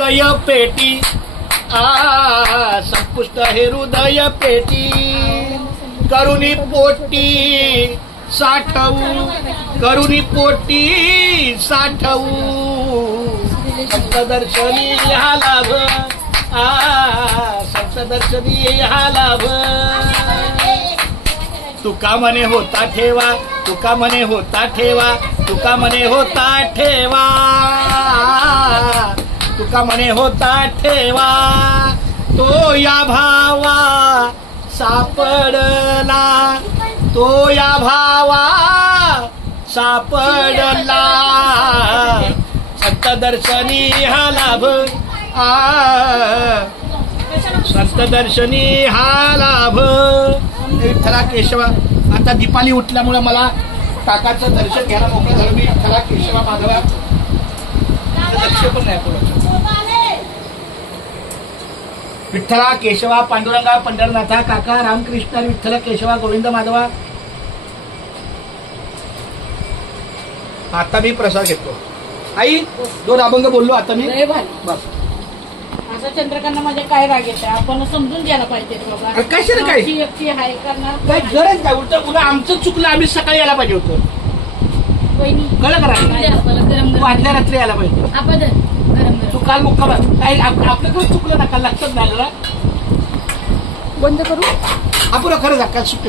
हृदय पेटी संपुष्ट हे हृदय पेटी करुणी पोटी साठवू करुणी पोटी साठवू संतदर्शनी हा लाभ संतदर्शनी हा लाभ तुका मने होता ठेवा तुका मने होता ठेवा तुका मने होता ठेवा तुका मने होता ठेवा तो या भावा सापडला तो या भावा सापडला संतदर्शनी हा लाभ संतदर्शनी हा लाभ विठ्ठला केशवा आता दीपाली उठल्यामुळे मला काकाचं दर्शन घ्यायला मोकळं झालं मी विठ्ठला केशवा माधवा लक्ष पण नाही पुढे विठ्ठला केशवा पांडुरंगा पंढरनाथा काका रामकृष्ण विठ्ठला केशवा गोविंद माधवा आता मी प्रसाद घेतो आई 2 अभंग बोललो आता मी बस असं चंद्रकांना माझ्या काय राग येते आपण समजून घ्यायला पाहिजे बाबा कशाला काय व्यक्ती आहे करणार काय गरज काय उलट पुन्हा आमचं चुकलं आम्ही सकाळी यायला पाहिजे होतं कळलं करा आदल्या रात्री यायला पाहिजे तू काल मुक्काम काही आपल्याकडून चुकलं ना काल लक्षात नाही बंद करू आपण खरंच काल सुट्टी